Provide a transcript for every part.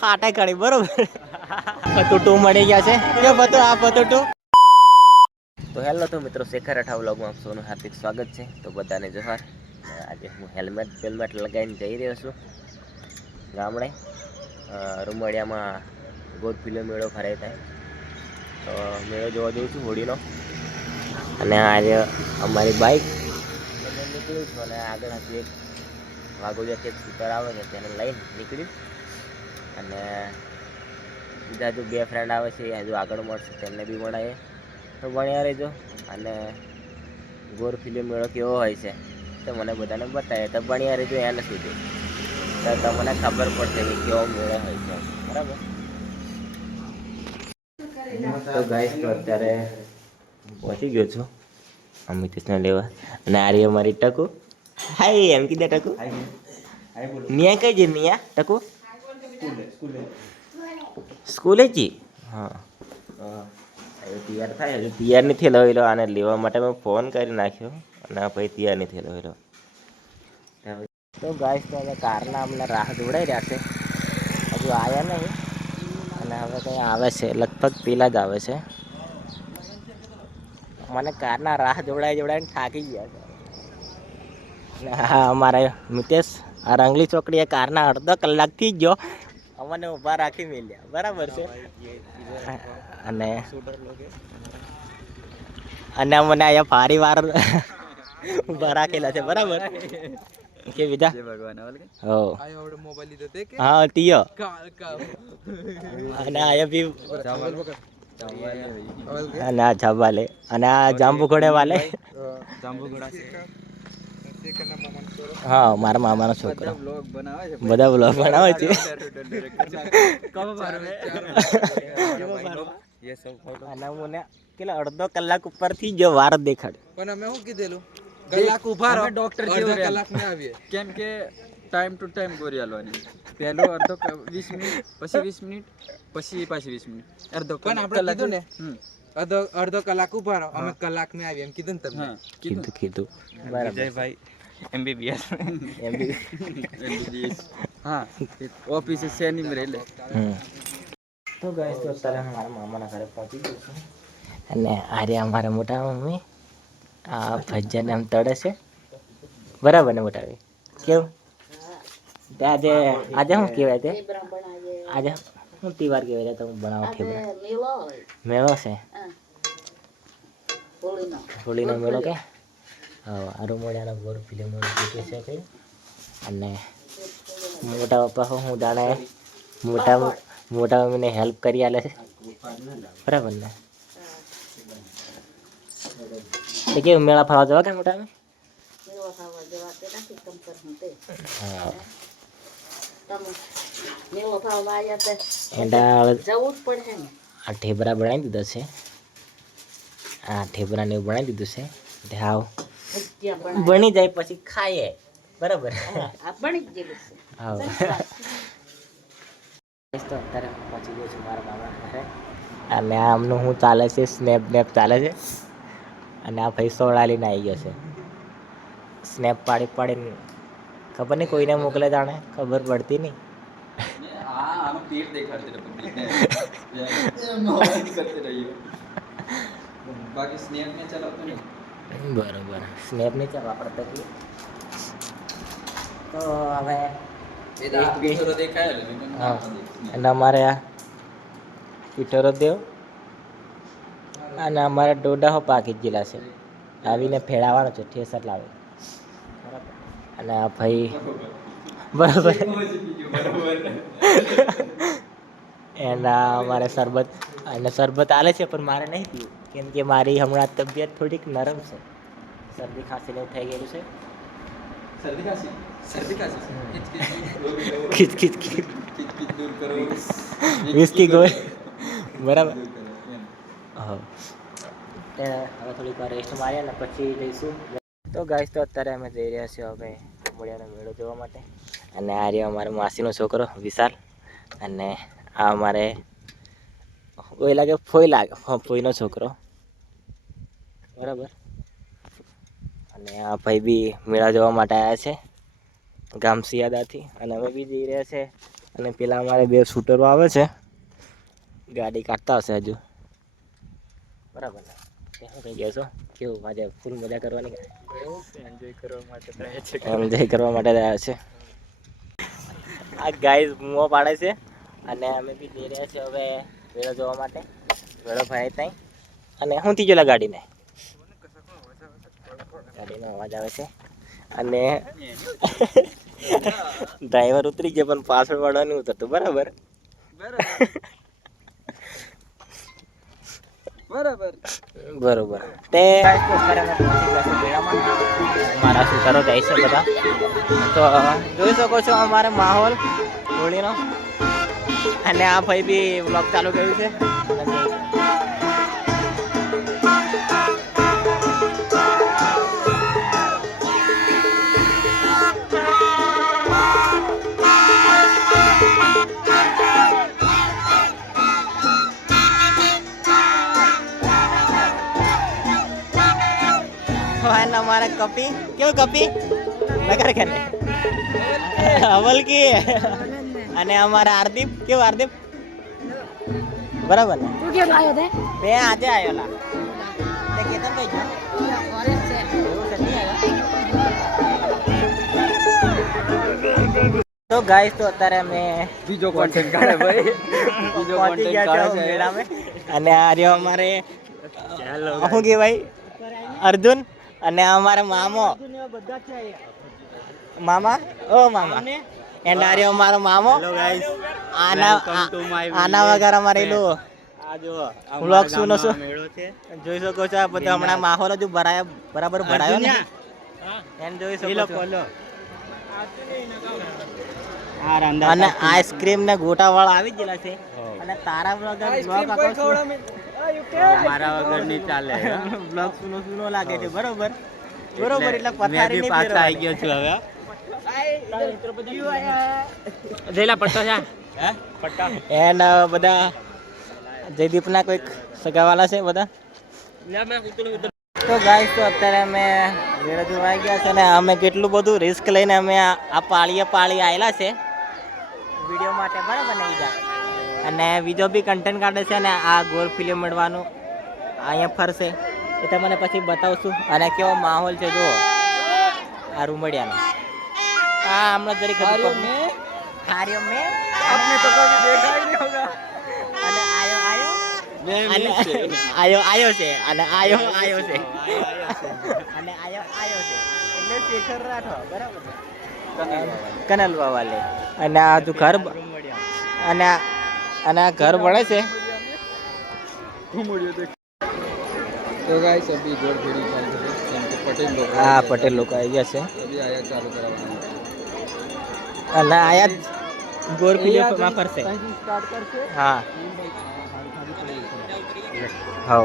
ફાટે કરી બરોબર. પતુટું મળી ગયા છે કે પતું આ પતુટું. તો હેલો તો મિત્રો, શેખર અઠા વ્લોગમાં આપ સૌનું હાર્દિક સ્વાગત છે. તો બધાને જોહાર. આજે હું હેલ્મેટ લગાવીને જઈ રહ્યો છું ગામડે. રૂમડિયામાં ગોરફીલો મેળો ભરાય થાય, તો મેળો જોવા જઉં છું હોળીનો. અને આજે અમારી બાઇક નીકળ્યું છું અને આગળ હજી એક વાઘોડિયાથી એક સ્કૂટર આવે છે તેને લઈને નીકળ્યું. અને બીજા જો 2 ફ્રેન્ડ આવે છે હજુ આગળ મળશે, તેમને બી મળાય તો ભણ્યા રહેજો. અને ગોરફીલો મેળો કેવો હોય છે તો મને બધાને બતાવે તો ભણ્યા રહેજો એને સુધી, તો તમને ખબર પડશે કે કેવો મેળો હોય છે, બરાબર. તો ગાઈસ, તો અત્યારે પહોંચી ગયો છું અમિતેશને લેવા. અને આ રહી અમારી ટકુ. હાય એમ કીધે ટકુ. મિયા કઈ છે મિયા? ટકુ સ્કૂલે જી. હા, તૈયાર થાય, હજુ તૈયાર નથી થયેલો હોય. આને લેવા માટે મેં ફોન કરી નાખ્યો અને પછી તૈયાર નથી થયેલો હોય. તો ગાઈસ, તો હવે કારના અમને રાહ જોડાઈ રહ્યા છે, હજુ આવ્યા નહીં. અને હવે કંઈ આવે છે, લગભગ પેલા જ આવે છે. મને કારના રાહ જોડાઈને થાકી ગયા છે. હા, અમારે મિતેશ આ રંગલી ચોકડીએ કારના અડધો કલાકથી જ ગયો, અમને ઊભા રાખી મેલ્યા, બરાબર છે. અને મને અહીંયા ફારી વાર ઊભા રાખેલા છે, બરાબર કે બીજા. હા તીયો અને આયા બી અને આ જાબાલે અને આ જાંબુ ઘોડે વાલે. હા, મારા મામાનો છોકરો બધા બ્લોગ બનાવે છે. અને મને કેટલા અડધો કલાક ઉપર થી જો વાર દેખાડે, પણ અમે શું કીધેલું કલાક ઉભા રહો, ડોક્ટર કલાક માં આવીએ. કેમ કે ટાઈમ ટુ ટાઈમ ગોરી આલવાની. પહેલો અડધો 20 મિનિટ, પછી 20 મિનિટ, પછી પાછી 20 મિનિટ. અડધો પણ આપણે કીધું ને અડધો કલાક ઉભા રહો, અમે કલાક માં આવીએ એમ કીધું ને તમને. કીધું બરાબર. વિજયભાઈ MBBS હા, ઓફિસ શેની માં રહે. તો ગાઈસ, તો અત્યારે હું મારા મામાના ઘરે પહોંચી ગયો છું. અને આજે અમારા મોટા મમ્મી આ ભજીયાને આમ તળે છે, બરાબર ને મોટા ભાઈ? કેવું આજે શું કહેવાય તે? આજે શું તહેવાર કહેવાય તો હું બનાવો ઠેબરા? મેળો છે, હોળીનો મેળો કે. હા, રૂમડિયાનો ગોરફીલો મેળો છે કંઈ. અને મોટા પપ્પા હું જાણે મોટા મમ્મીને હેલ્પ કરી આલે છે, બરાબર ને? તો કેવું મેળા ફરવા જવા કે મોટા મમ્મી? હા, આ ઠેબરા બનાવી દીધા છે, આ ઠેબરાને એવું બનાવી દીધું છે. હાવ બની જાય પછી ખાઈએ, બરાબર. હા, તો અત્યારે હું પહોંચી ગયો છું મારા મામાના ઘરે. અને આમનું શું ચાલે છે, સ્નેપ ચાલે છે. અને આ ભાઈ સોળાલીને આવી ગયો છે, સ્નેપ પાડીને ખબર નહીં કોઈને મોકલે, જાણે ખબર પડતી નહીં. બરોબર, સ્નેપ નહીં ચાલો આપણે તો. તો હવે હા, અને અમારે આ પીઠરો દેવ અને અમારા ડોડા પાકી ગયેલા છે, આવીને ફેરવવાનો છે, ઠેસર લાવે. અને આ ભાઈ બરાબર એના અમારે શરબત આલે છે, પણ મારે નહીં પીવું કેમ કે મારી હમણાં તબિયત થોડીક નરમ છે. શરદી ખાંસી ને થઈ ગયેલું છે. વિસ્કી ગોળ, બરાબર. હા, હવે થોડીક વાર રેસ્ટ મારીએ ને પછી જઈશું. તો ગાઈસ, તો અત્યારે અમે જઈ રહ્યા છીએ હવે રૂમડિયાનો મેળો જોવા માટે. અને આ રહ્યો અમારો માસીનો છોકરો વિશાલ. અને આ અમારે ફોઈનો છોકરો, બરાબર. અને આ ભાઈ બી મેળા જોવા માટે આવ્યા છે ગામ સિયાદાથી, અને અમે બી જઈ રહ્યા છે. અને પેલા અમારે 2 શૂટરો આવે છે, ગાડી કાઢતા હશે હજુ. બરાબર ને? શું થઈ ગયા છો? કેવું આજે ફૂલ મજા કરવાની? એન્જોય કરવા માટે આવ્યા છે. આ ગાઈઝ બૂમો પાડે છે અને અમે બી જઈ રહ્યા છીએ હવે વેળો જોવા માટે. વેળો ભાઈ ત્યાં અને હું થી ગયેલા ગાડીનો અવાજ આવે છે અને ડ્રાઈવર ઉતરી ગયા પણ પાછળ વાળવા નહીં ઉતરતું. બરાબર બરોબર. તે મારા સુતારો જાય છે બધા, તો જોઈ શકો છો અમારે માહોલ હોળીનો. અને આ ભાઈ બી વ્લોગ ચાલુ કર્યું છે. हमारा कपी क्यों कपी नगर के अवल की અને અમારા હાર્દિક કેવું? હાર્દિક બરાબર ને? તું કેમ આવ્યો તે? બે આજે આવ્યો લા. તે કેતન ભાઈ છે ફોરેસ્ટ છે એવું છે નહીં આવ્યો. તો ગાઈસ તો અત્યારે અમે બીજો કોન્ટેન્ટ કાઢે ભાઈ, બીજો કોન્ટેન્ટ કાઢે છે મેળામાં. અને આ રહ્યો અમારે શું કહેવાય અર્જુન, અને અમારે મામો મામા ઓ મામા એન્ડ આ રહ્યો અમારો મામો. આના વગર અમારે એલું વ્લોગ શું જોઈ શકો છો. આ બધો હમણાં માહોલ હજુ બરાબર ભરાયો ને એમ જોઈ શકો છો. અને આઈસ્ક્રીમ ને ગોટા વાળા આવી ગયેલા છે. અને તારા વગર બ્લોગ મારા વગર નહીં ચાલે. બ્લોગ સુનો લાગે છે. બરોબર બરોબર. એટલે પથારી ની પાછા આવી ગયો છું હવે. એન્ડ બધા જયદીપના કોઈક સગાવાલા છે બધા. તો ગાઈસ તો અત્યારે અમે વેળો જોવા આવી ગયા છે અને અમે કેટલું બધું રિસ્ક લઈને અમે આ પાળી આવેલા છે વિડીયો માટે. બરાબર ને બીજા અને બીજો બી કન્ટેન્ટ કાઢે છે. અને આ ગોળ ફિલ્મ મળવાનું અહીંયા ફરશે એ તમને પછી બતાવશું. અને કેવો માહોલ છે જો આ રૂમડિયાનો. હા હમણાં જરીક હાર્યો મેં આપને તો કभी देखा ही नहीं होगा. અને આયો છે અને આયો છે અને આયો છે એટલે શેખર રાઠવા. બરાબર કનલવા વાલે. અને આ તું ઘર અને આ ઘર બને છે. तो गाइस अभी जोर फेरी चालू है. पटेल लोग हाँ पटेल लोग आई ગયા છે. अभी आया चालू करावाना અને આયા ગોર ફિલ્મમાં ફરશે. स्टार्ट करके હા हां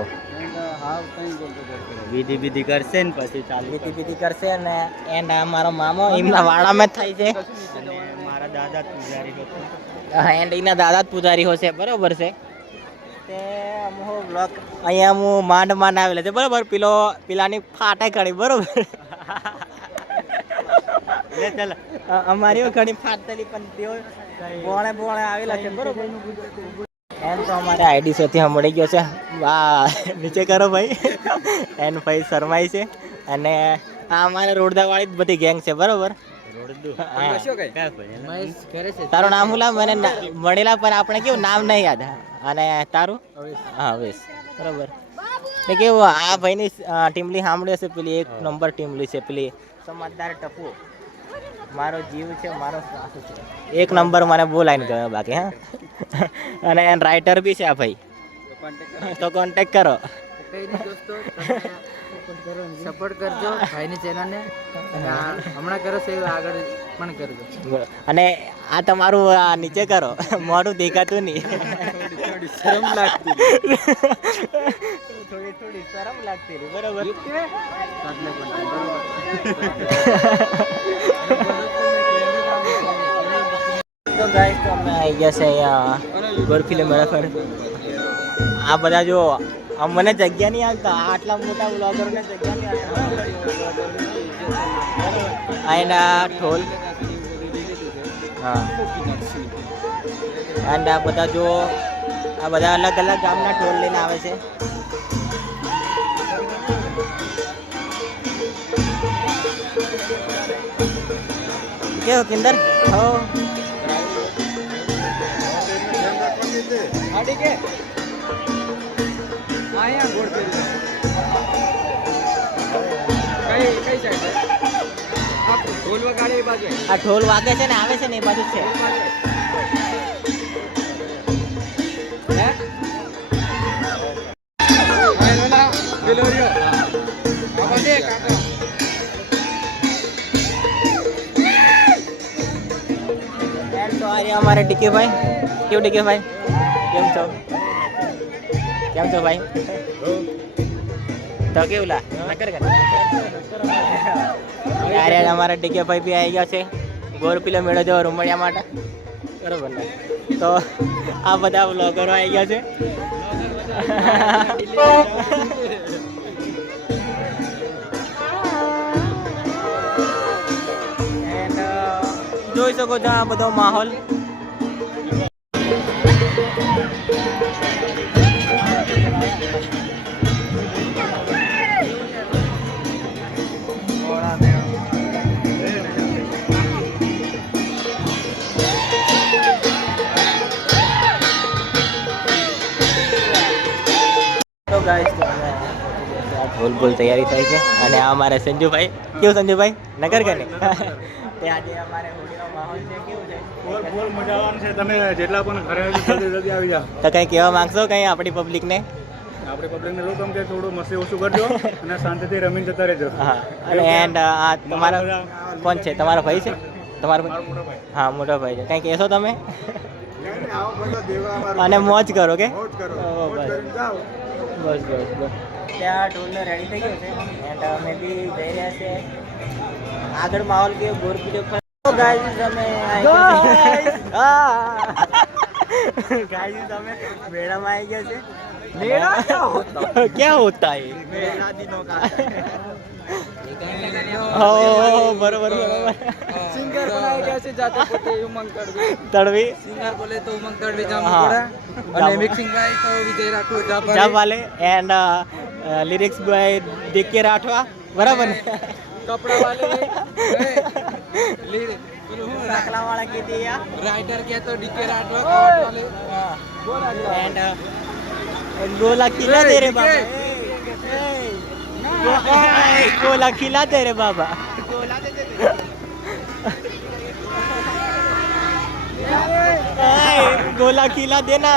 હા कहीं बोल के વિધિ કરશે ને પછી ચાલુ વિધિ કરશે. અને એન્ડ અમારો મામો એમના વાડામાં જ થાય છે. અને મારા દાદા પૂજારી હતો. હા એન્ડ એના દાદા પૂજારી હશે. બરોબર છે. તે અમો બ્લોગ અહીંયા હું માંડ આવેલા છે. બરોબર પેલાની ફાટે કરી. બરોબર ચાલ અમારી ઘણી ફાટેલી પણ તેઓ બોણે આવેલા છે. બરોબર એમ તો અમારે આઈડી સાથે મળી ગયો છે. વાહ નીચે કરો ભાઈ. એન ભાઈ શરમાઈ છે. અને આ અમારે રોડદાવાળી જ બધી ગેંગ છે. બરોબર તારું નામ બોલા મને મળેલા પણ આપણે કેવું નામ નહીં યાદ. અને તારું? હા વેશ. બરોબર એટલે કેવું આ ભાઈની ટીમલી સાંભળે છે. પેલી 1 નંબર ટીમલી છે. પેલી સમજદાર ટપુ મારો જીવ છે, મારો શ્વાસ છે. 1 નંબર મને બોલાઈને ગયો બાકી. હા અને એન રાઇટર બી છે આ ભાઈ. તો કોન્ટેક્ટ કરો. દોસ્તો સપોર્ટ કરજો ભાઈની ચેનલને. હમણાં કરો છે આગળ પણ કરજો. અને આ તમારું નીચે કરો મોઢું દેખાતું નહીં. શરમ લાગતી થોડી શરમ લાગતી. બરોબર તો ગાઈસ તો અમે આવી ગયા છે અહીંયા ગોરફિલે મેળા પર. આ બધા જો મને જગ્યા નહીં આવતા. આટલા મોટા બ્લોગરોને જગ્યા નહીં આવતા. આના ઠોલ હા એન્ડ આ બધા જો આ બધા અલગ અલગ ગામના ઢોલ લઈને આવે છે. કેવો કિંદર હો આડી કે આયા ગોળ કરી કઈ સાઈડ આ ઢોલ વગાડે એ બાજુ આ ઢોલ વાગે છે ને આવે છે ને એ બાજુ જ છે. હે ના બેલોરિયો બાબા દે કાકા તો આ રહ્યા અમારે ડીકે ભાઈ. કેવું ડીકે ભાઈ કેમ છો ભાઈ તો કેવું લા નકર કર યાર અમારા ડીકે ભાઈ બી આવી ગયા છે ગોરપીલો મેળો જેવો રૂમડિયા માટે બરોબર ને. તો આ બધા બ્લોગરો આવી ગયા છે. જોઈ શકો છો આ બધો માહોલ. તો ગાઈસ ઢોલ બોલ તૈયારી થાય છે અને આ અમારે સંજુભાઈ. કેવું સંજુભાઈ નગર ગને તે આજે અમારે હોળીનો માહોલ છે. કેવું છે બોલ મજા આવવાની છે. તમે જેટલા પણ ઘરે જલ્દી આવી જાઓ. તો કંઈ કહેવા માંગશો કંઈ આપણી પબ્લિકને? આપણે પબ્લિકને લોકો કે થોડું મસ્તી ઓછું કરજો અને શાંતિથી રમીને જતા રહેજો. હા અને એન્ડ આ તમારા કોણ છે? તમારો ભાઈ છે? તમારો ભાઈ? હા મોટો ભાઈ છે. કંઈ કહેશો તમે? અને મોજ કરો કે બસ બસ બસ. ત્યાં ઢોલને રેડી થઈ ગયો છે એન્ડ અમે બી જઈ રહ્યા છે આગળ. માહોલ કે ગોરપીલો પર ગાઈસ અમે ગાઈસ અમે મેળામાં આવી ગયા છે. मेला क्या होता है? बरोबर सिंगर बनाए कैसे जाते पोते उमंग तड़वी सिंगर बोले तो उमंग तड़वी जामपुरा અને મિક્સિંગ ભાઈ તો વિજય રાઠોડ જાપાલે and lyrics by D K Rathwa બરાબર ને. કપડા વાલે લીરે રાખલા વાળા કીધી યા રાઇટર કે તો ડીકે રાઠવા કાવટ વાલે એન્ડ गोला खिला दे रे बाबा. गोला खिला दे रे बाबा. गोला खिला देना.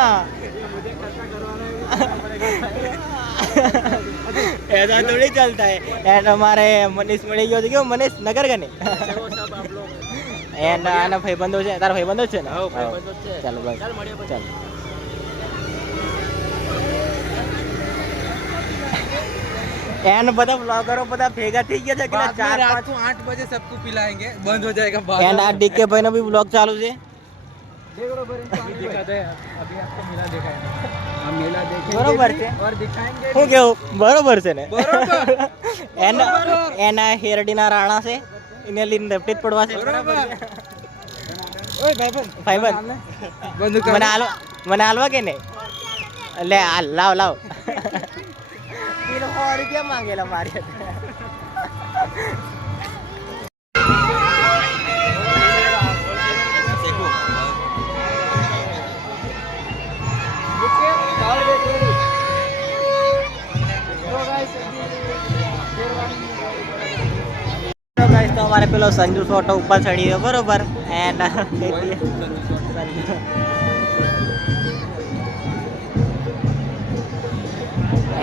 ऐसा थोड़ी चलता है. एंड हमारे मनीष मળી ગયો છે. કેવો મनीष નગર ગને એન્ડ આના ભાઈબંધો છે. તારા ભાઈબંધો છે ને? હા ભાઈબંધો છે. ચાલો બસ ચાલો. एंड બધા બ્લોગરો બધા ભેગા થઈ ગયા છે કે 4-5 8 बजे सबको पिलाएंगे बंद हो जाएगा बाद एंड આ ડીકે ભાઈ નો બી બ્લોગ ચાલુ છે. दिखाते हैं अभी आपको मेला दिखाएंगे हम मेला देखेंगे बरोबर છે और दिखाएंगे હું કેવું બરોબર છે ને? બરોબર એના હેરડીના રાણા છે એને લઈને ડપટી પડવા છે. બરોબર ઓય ભાઈબંધ બંધ કર. મને હાલવા કે નહીં? લે હાલ લાવ લાવ. 100 રૂપિયા માંગેલા મારી. તો અમારે પેલો સંજુ ફોટો ઉપર ચડી ગયો બરોબર. એન્ડ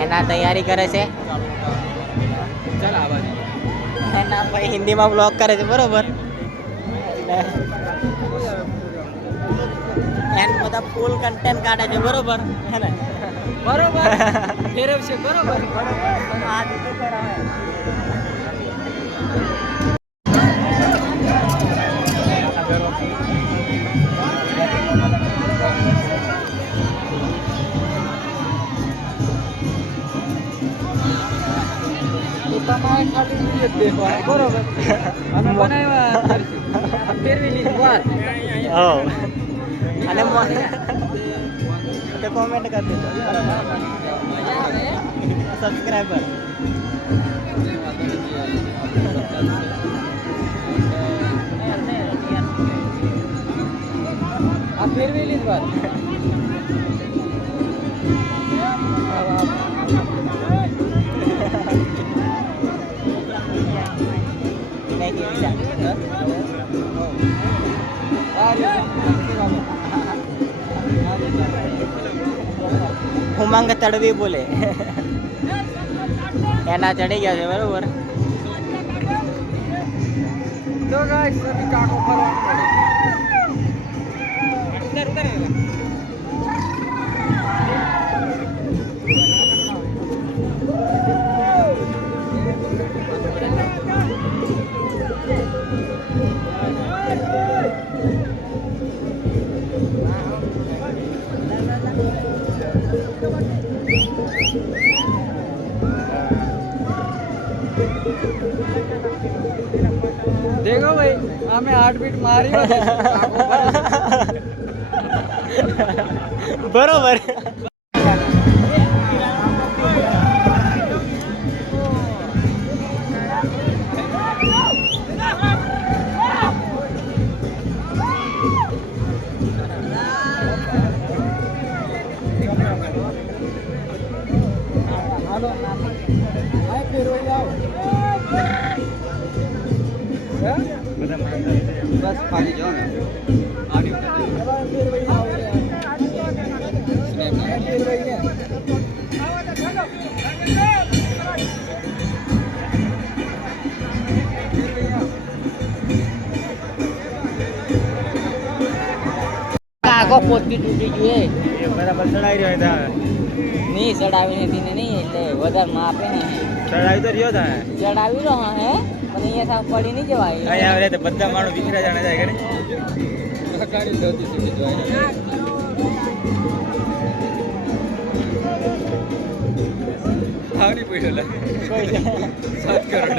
એના તૈયારી કરે છે. ચાલ આવા એના ભાઈ હિન્દીમાં બ્લોગ કરે છે બરોબર. એન્ડ બધા ફૂલ કન્ટેન્ટ કાઢે છે બરોબર હે ને? બરોબર ફેરવ છે બરોબર આ રીતે કરાવે. તમારે ખાલી બરોબર અમે બનાવ્યા ફેરવેલી વાત હો અને તો કોમેન્ટ કરી દેજો સબસ્ક્રાઇબર આ ફેરવેલી વાત ઉમંગ તડવી બોલે એના ચડી ગયા છે બરોબર. તો ગાઈસ અભી કાકો ફરવાનું देखो भाई हमें 8 बीट मारी બરોબર. હાલો આ ફેરવાઈ આવો બસ ખાલી જાઓ ને આડી ફેરવાઈ આવો ફેરવાઈ કાકો પોતકી તૂટી ગઈ બરાબર ચડાઈ રહ્યો હતા નહીં ચડાવી નથી ને નહીં એટલે વધારે માપે ને ચડાઈ તો રહ્યો હતા ચડાવી રહ્યો હે પણ અહીંયા સાવ પડી નહીં જવાય અહીંયા આવે તો બધા માણસ વિખરા જાણે જાય કે ગાડી ધોતી સુધી જોઈ આવડી પડ્યો લે 7 કરોડ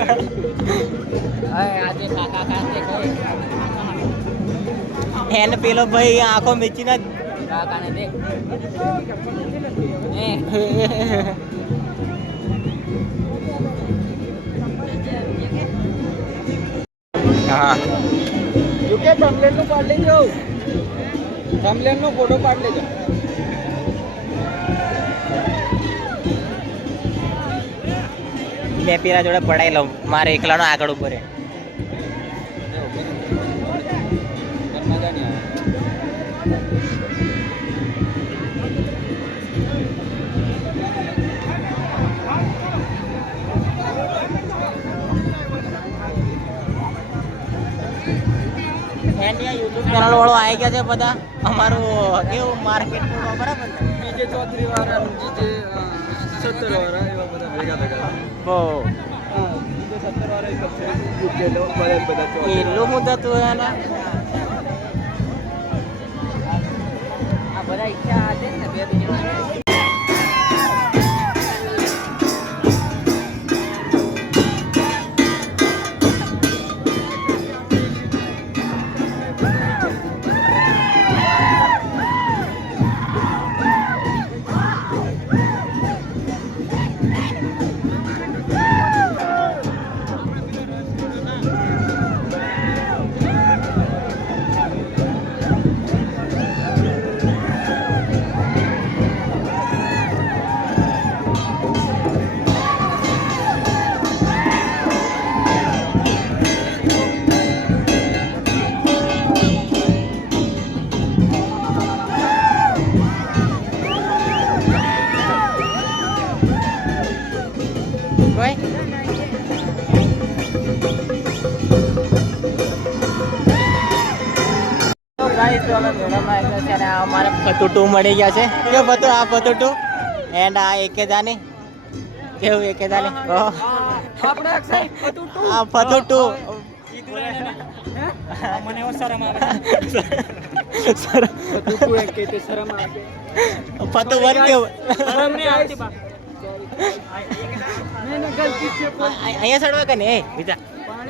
આજે કાકા ખાતે કોઈ એને પેલો ભાઈ આંખો મીચીને કાકાને દેખ હા યુકે થંબનેલ નો પાડ લેજો થંબનેલ નો ફોટો પાડ લેજો મેં પેલા જોડે પડાઈ લઉં મારે એકલાનો આગળ ઉપર હે. મજા નહીં આવે યુટ્યુબ ચેનલ વાળો આવી ગયા છે બધા. અમારું કેવું માર્કેટ બરાબર ને બીજે 34 વાળા જીજે 70 વાળા એવા બધા ભેગા ભેગા બહુ હા બીજે 70 વાળા એક ફેસબુક ગેલો બધા એટલું મુદ્દા તું એના આ બધા ઈચ્છા છે ને બે જણા અમારે ફતુટુ મળી ગયા છે. કેવું ફતુ આ ફતુટુ એન્ડ આ એકે દાની કેવું એકે દાની આપણે અક્ષય આ ફતુટુ મને એવો શરમ આવે તું એક કે તે શરમ આવે ફતુ વન કેવું શરમ નહીં આવતી બા मैंने गलती से અહીંયા ચડવા કે ને બીજા 5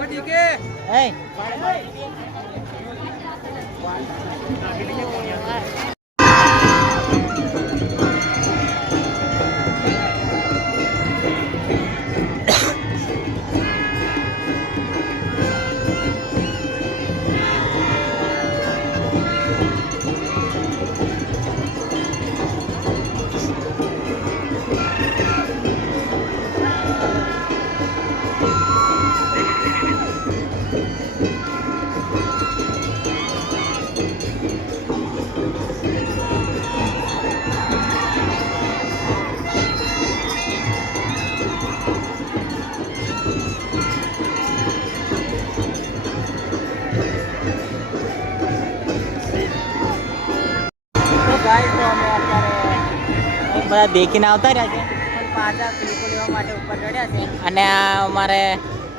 એ બધા દેખીને આવતા રહ્યા છે પણ પાછા ક્લિપો લેવા માટે ઉપર ચડ્યા છે અને આ અમારે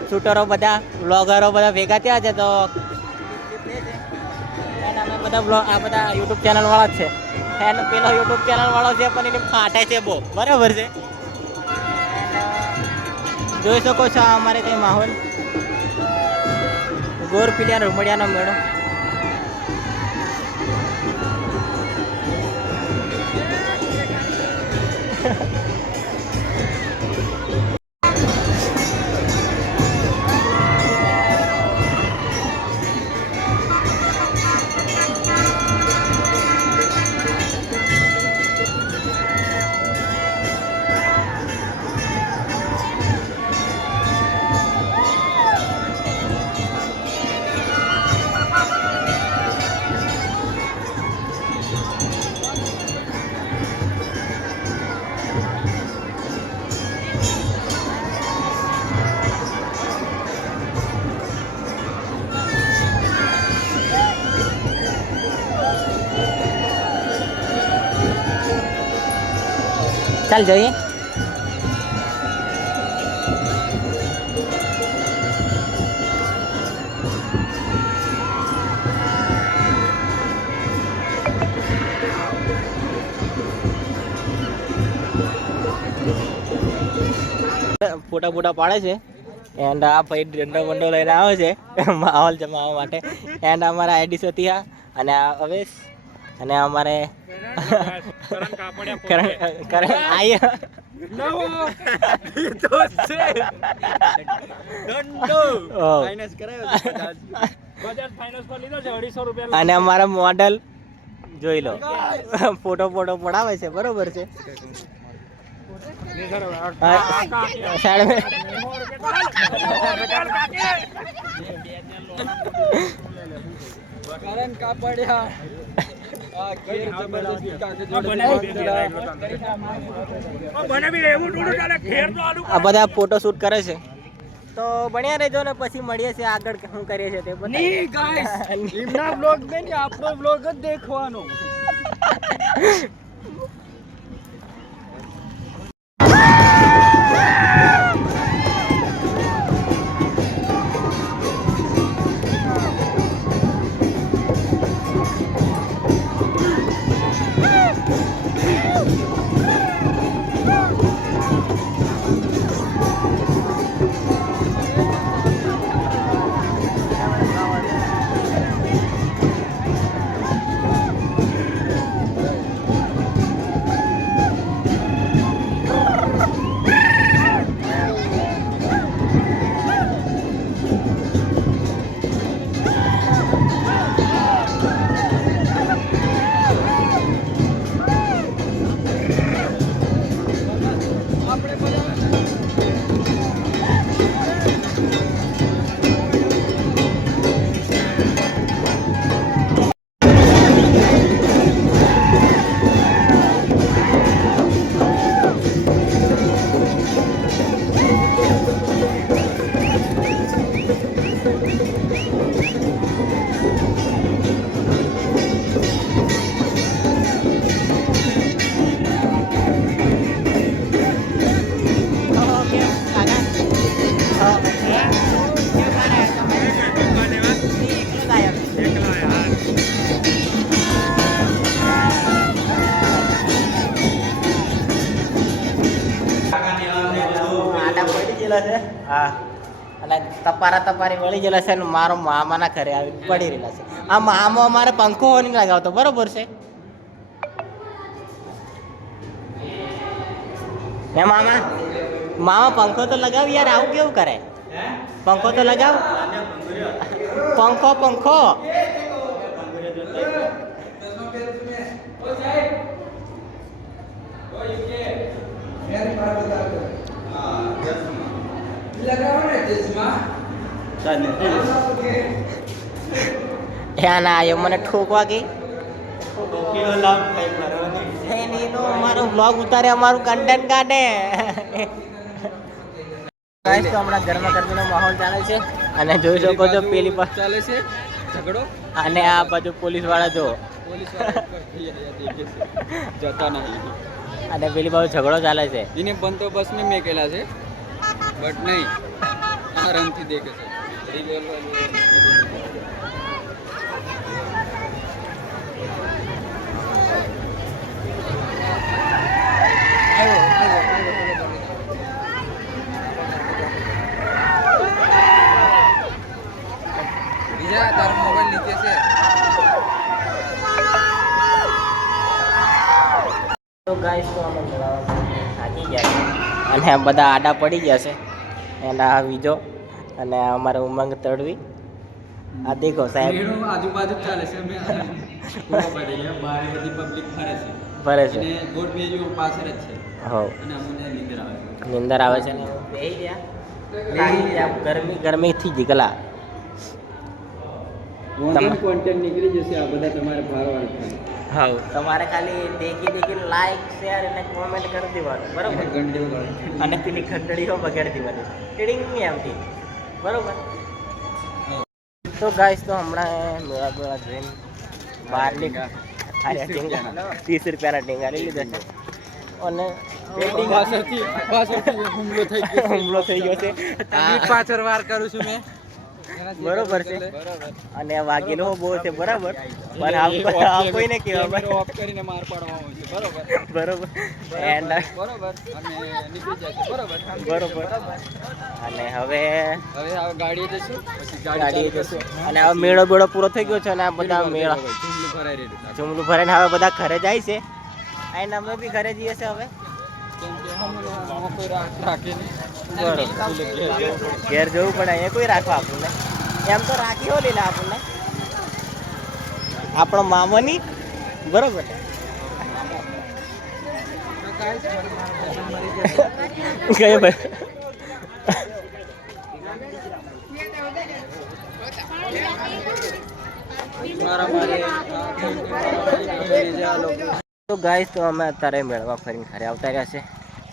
શૂટરો બધા વ્લોગરો બધા ભેગા થયા છે તો ક્લિપ લે છે અને અમે બધા આ બધા યુટ્યુબ ચેનલ વાળા જ છે એનો પેલો યુટ્યુબ ચેનલ વાળો છે પણ એને ફાટે છે બહુ બરાબર છે જોઈ શકો છો આ અમારે કંઈ માહોલ ગોરપીડિયા રૂમડિયાનો મેળો ચાલ જઈએ ફોટા ફોટા પાડે છે એન્ડ આ ભાઈ દંડો બંડો લઈને આવે છે માહોલ જમાવવા માટે એન્ડ અમારા આઈડી સતિયા અને આ અવેશ અને અમારે અને અમારા મોડલ જોઈ લો ફોટો ફોટો પડાવે છે બરોબર છે આ બધા ફોટો શૂટ કરે છે તો બન્યા રહેજો ને પછી મળીએ છીએ આગળ શું કરીએ છીએ તે એમના બ્લોગ નહીં આપણો બ્લોગ જ દેખવાનો અને તપારી વળી ગયેલા છે ને મારો મામાના ઘરે આવી પડી રહેલા છે. આ મામો અમારે પંખો નહીં લગાવતો, બરોબર છે? હે મામા, મામા પંખો તો લગાવ યાર, આવું કેવું કરે? પંખો તો લગાવ, પંખો. ના આવ્યો મને ઠોકવા ગઈ. અમારો બ્લોગ ઉતારે, અમારું કન્ટેન્ટ કાઢે. ગાઈસ તો હમણાં ગરમા ગરમીનો માહોલ ચાલે છે અને જોઈ શકો છો પેલી પર ચાલે છે ઝઘડો અને આ બાજુ પોલીસ વાળા જો જતા નહીં અને પેલી બાજુ ઝઘડો ચાલે છે. એને બંદોબસ્ત મેં મેકેલા છે બટ નહીં આરામથી દેખે છે. બીજા તારો મોબાઈલ નીચે છે. તો ગાઈસ તો અમે થાકી ગયા છે અને આ બધા આડા પડી ગયા છે. એના આ બીજો અને અમારે ઉમંગ તડવી. આ દેખો સાહેબ, આજુબાજુ ચાલે છે. અમે પડી ગયા, બહાર બધી પબ્લિક ભરે છે. અને ગોટ બેજુ પાછળ જ છે. હો, અને અમને નીંદર આવે છે. નિંદર આવે છે ને બેહી ગયા, થાકી ગયા. ગરમીથી જીગલા. કોન્ટેન્ટ નીકળી જશે. આ બધા તમારે ભારવાળ છે. હા, તમારે ખાલી દેખી લાઈક શેર અને કોમેન્ટ કરી દેવાનું, બરોબર? અને પેલી ઘંટડીઓ બગાડી દેવાની, ટીડિંગ નહીં આવતી, બરોબર? તો ગાઈસ તો હમણાં મેળા જોઈને બહાર નીકળ્યા. 30 રૂપિયાના ટીંગા લઈ લીધા છે અને હુમલો થઈ ગયો છે. પાછળ વાર કરું છું મેં. બરોબર છે. અને વાગેલો બહુ છે, બરાબર? પણ આ કોઈને કહેવા ઓફ કરીને માર પાડવાનો છે. બરોબર એન્ડ બરોબર અને નીકળી જાય છે. બરોબર. અને હવે ગાડીએ જશું, પછી ગાડીએ જશું અને હવે મેળો બેળો પૂરો થઈ ગયો છે અને આ બધા મેળા જુમલું ભરાઈને હવે બધા ઘરે જાય છે. એન્ડ અમે બી ઘરે જઈએ છીએ હવે. ઘેર જવું પડે, અહીંયા કોઈ રાખવા આપણને. એમ તો રાખી હો લીલા આપણને આપણો મામોની, બરોબર? કયો ભાઈ તો ગાઈસ તો અમે અત્યારે મેળવા ફરીને ઘરે આવતા રહ્યા છે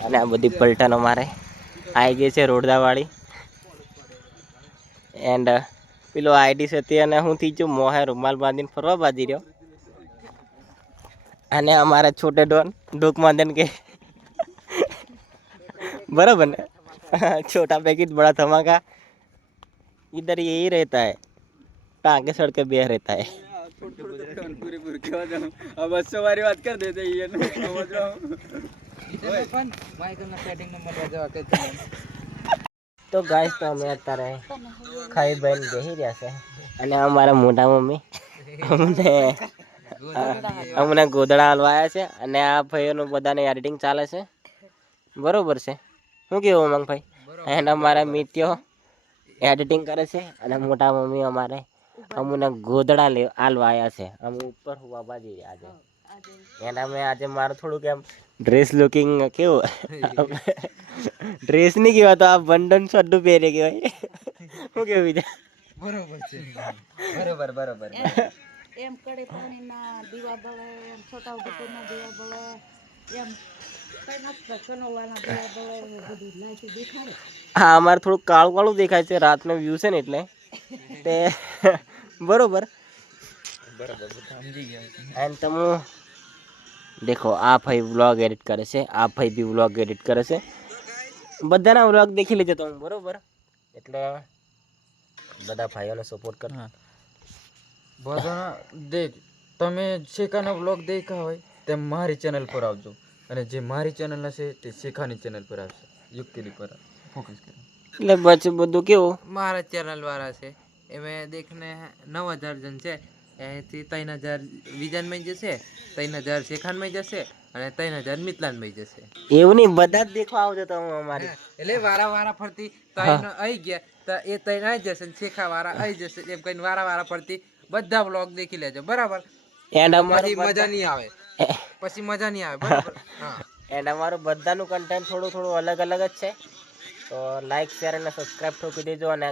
અને આ બધી પલટનો મારે આવી ગઈ છે રોડદાવાળી. એન્ડ પેલો આઈડી છે તે અને હું થઈ મોહે રૂમાલ બાંધીને ફરવા બાંધી રહ્યો. અને અમારા છોટે ડોન ડોક બાંધન કે बराबर ना. छोटा पैकेट बड़ा धमाका इधर यही रहता है, टांगे सड़ के बेह रहता है. अब बच्चों वाली बात कर देते ये समझ रहा हूँ. તો ગાઈસ તો અમે અત્યારે ખાઈ બહેન બેસી રહ્યા છે અને અમારા મોટા મમ્મી અમને ગોદડા હલવાયા છે અને આ ભાઈઓનું બધાને એડિટિંગ ચાલે છે, બરોબર છે? શું કેવું ઉમંગભાઈ? અને અમારા મિત્રો એડિટિંગ કરે છે અને મોટા મમ્મી અમારે અમને ગોદડા હાલવાયા છે. અમે ઉપર હોવા બાજી આજે એના મેં આજે મારું થોડુંક એમ ડ્રેસ લુકિંગ કેવું ડ્રેસ નહીં કહેવાય તો આ બંડન સડ્ડું પહેરે કહેવાય. શું કેવું બીજા? બરોબર છે. બરોબર એમ કડે પાણીના દીવા બળે, એમ છોટા ઉદેપુરના દીવા બળે, એમ કઈ નાસ્તા કનોવાના દીવા બળે, બધી લાઈટ દેખાડે. હા, અમારે થોડુંક કાળું કાળું દેખાય છે, રાતનો વ્યૂ છે ને એટલે તે બરોબર. સમજી ગયા. એન્ડ તમે દેખો આ ભાઈ વ્લોગ એડિટ કરે છે, આ ભાઈ બી વ્લોગ એડિટ કરે છે, બધાના વ્લોગ દેખી લેજો તમે, બરોબર? એટલે બધા ભાઈઓને સપોર્ટ કરો. બધાના દેખ, તમે શેખાનો વ્લોગ દેખા હોય તે મારી ચેનલ પર આવજો અને જે મારી ચેનલ હશે તે શેખાની ચેનલ પર આવશે. યુક્તિની પર ફોકસ કરો. એટલે પછી બધું કેવું મારા ચેનલ વાળા છે એમાં દેખને 9000 જણ છે એથી 3000 વિજાનમાં જશે 3000 શેખાનમાં જશે અને 3000 મિતલાનમાં જશે એવું નહીં, બધા જ દેખવા આવજો તમે અમારી. એટલે વારા ફરતી તૈન આવી ગયા તો એ તૈન આવી જશે ને શેખા વાળા આવી જશે એમ કઈ વારા ફરતી બધા વ્લોગ દેખી લેજો બરાબર. એન્ડ પછી અમારું મજા નહીં આવે, પછી મજા નહીં આવે બરાબર. હા એન્ડ અમારું બધાનું કન્ટેન્ટ થોડું થોડું અલગ અલગ જ છે. તો લાઈક શેર અને સબસ્ક્રાઇબ ઠોકી દેજો અને